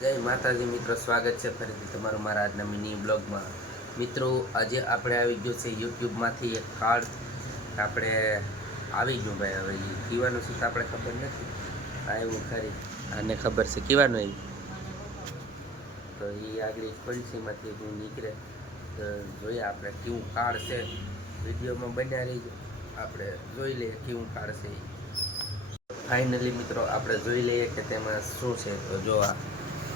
જય માતાજી મિત્રો, સ્વાગત છે ફરીથી તમારું મારા આજના મિની બ્લોગમાં. મિત્રો, આજે આપણે આવી ગયું છે યુટ્યુબમાંથી એક કાર્ડ આપણે આવી ગયું ભાઈ. હવે એ કીવાનું શું તો આપણે ખબર નથી. આવ્યું ખરી, આને ખબર છે કીવાનું આવ્યું. તો એ આગળ પોલિસીમાંથી હું નીકળે તો જોઈએ આપણે કેવું કાર્ડ છે. વિડીયોમાં બન્યા રહીજો, આપણે જોઈ લઈએ કેવું કાર્ડ છે. ફાઇનલી મિત્રો આપણે જોઈ લઈએ કે તેમાં શું છે. તો જો આ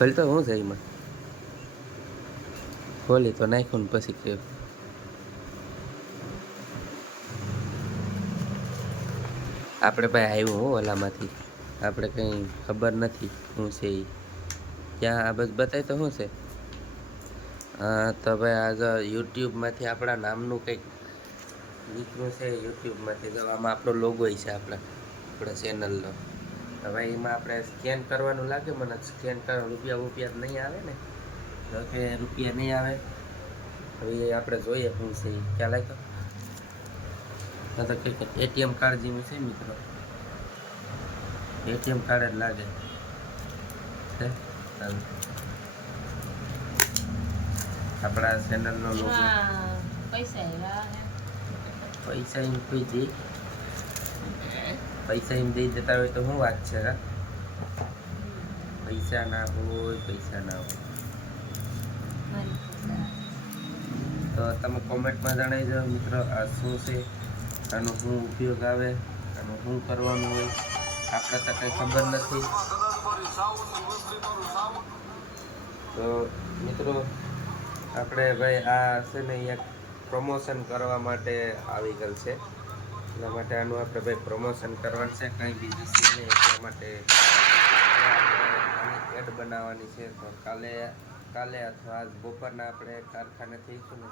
ખોલતો શું છે એમાં, ખોલી તો નાખ્યું ને પછી કે આપણે ભાઈ આવ્યું હો ઓલામાંથી, આપણે કંઈ ખબર નથી શું છે એ. ક્યાં આ બસ બતાય તો શું છે. હા તો ભાઈ આ યુટ્યુબમાંથી આપણા નામનું કંઈક નીકળ્યું છે. યુટ્યુબમાંથી તો આમાં આપણો લોગો છે આપણા ચેનલનો. હવે એમાં આપણે સ્કેન કરવાનું લાગે. મને સ્કેન કરવા રૂપિયા નહીં આવે ને, તો કે રૂપિયા નહીં આવે. હવે આપણે જોઈએ શું છે એ ખ્યાલ આવ્યો. તો કંઈક એટીએમ કાર્ડ જેવું છે મિત્રો, એટીએમ કાર્ડ જ લાગે છે. આપણા ચેનલનો લોગો. પૈસા એમ કોઈ દે, પૈસા એમ દઈ દેતા હોય તો શું વાત છે. પૈસા ના હોય, પૈસા ના હોય તો તમે કોમેન્ટમાં જણાવી દો મિત્રો આ શું છે, આનો શું ઉપયોગ આવે, આનું શું કરવાનું હોય. આપણે તો કંઈ ખબર નથી. તો મિત્રો આપણે ભાઈ આ છે ને એક પ્રમોશન કરવા માટે આવી ગયેલ છે. એટલા માટે આનું આપણે ભાઈ પ્રમોશન કરવાનું છે, કંઈ બીજું છે નહીં. એટલા માટે આની એડ બનાવવાની છે. તો કાલે અથવા આજ બપોરના આપણે કારખાને થઈશું ને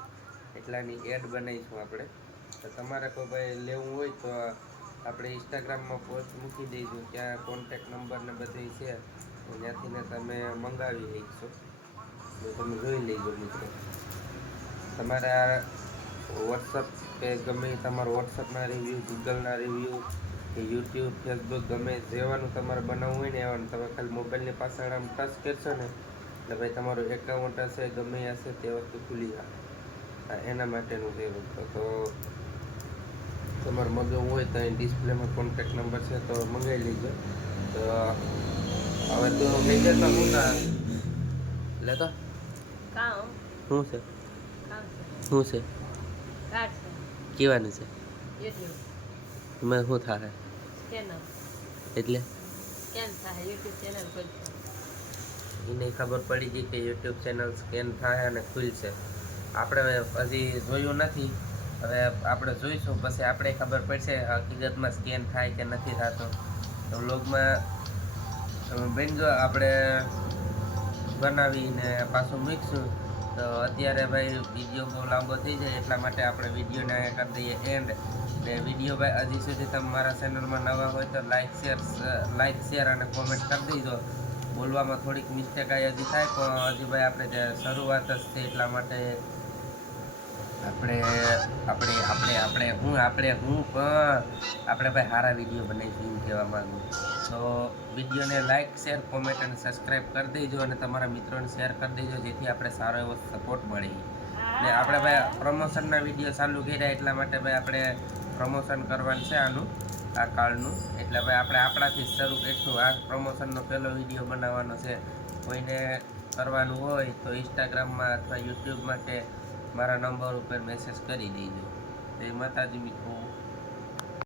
એટલાની એડ બનાવીશું આપણે. તો તમારે કોઈ ભાઈ લેવું હોય તો આપણે ઇન્સ્ટાગ્રામમાં પોસ્ટ મૂકી દઈશું, ત્યાં કોન્ટેક નંબર ને બધી છે, ત્યાંથી ને તમે મંગાવી શકશો. તો તમે જોઈ લેજો મિત્રો. તમારા વોટ્સઅપ કે ગમે તમારું વોટ્સઅપના રિવ્યૂ, ગૂગલના રિવ્યૂ કે યુટ્યુબ, ફેસબુક ગમે જેવાનું તમારે બનાવવું હોય ને એવાનું તમે ખાલી મોબાઈલની પાછળ આમ ટચ કરશો ને એટલે ભાઈ તમારું એકાઉન્ટ હશે ગમે હશે તે વસ્તુ ખુલી જાય. એના માટેનું છે વસ્તુ. તો તમારે મગાવવું હોય તો અહીં ડિસ્પ્લેમાં કોન્ટેક્ટ નંબર છે, તો મંગાવી લેજો. તો હવે તો લઈ જતો હું લેતો શું છે, શું છે કહેવાનું છે એમાં શું થાય એટલે એને ખબર પડી ગઈ કે યુટ્યુબ ચેનલ સ્કેન થાય અને ખુલશે. આપણે હજી જોયું નથી. હવે આપણે જોઈશું પછી આપણે ખબર પડશે હકીકતમાં સ્કેન થાય કે નથી થતો. તો વ્લોગમાં બનજો આપણે બનાવીને પાછું મૂકીશું. તો અત્યારે ભાઈ વિડીયો બહુ લાંબો થઈ જાય એટલા માટે આપણે વિડીયોને કરી દઈએ એન્ડ. ને વિડીયો ભાઈ હજી સુધી તમે મારા ચેનલમાં નવા હોય તો લાઈક શેર અને કોમેન્ટ કરી દેજો. બોલવામાં થોડીક મિસ્ટેક આવી હજી થાય, પણ હજી ભાઈ આપણે જે શરૂઆત જ છે એટલા માટે આપણે ભાઈ સારા વિડીયો બનાવીશું એમ કહેવા માગું. તો વિડીયોને લાઈક શેર કોમેન્ટ અને સબસ્ક્રાઈબ કરી દેજો અને તમારા મિત્રોને શેર કરી દેજો, જેથી આપણે સારો એવો સપોર્ટ મળે. ને આપણે ભાઈ પ્રમોશનના વિડીયો ચાલુ કર્યા એટલા માટે ભાઈ આપણે પ્રમોશન કરવાનું છે આનું, આ કાર્ડનું. એટલે ભાઈ આપણે આપણાથી જ શરૂ કરીશું. આ પ્રમોશનનો પહેલો વિડીયો બનાવવાનો છે. કોઈને કરવાનું હોય તો ઇન્સ્ટાગ્રામમાં અથવા યુટ્યુબમાં કે મારા નંબર ઉપર મેસેજ કરી દેજો. જય માતાજી મિત્રો.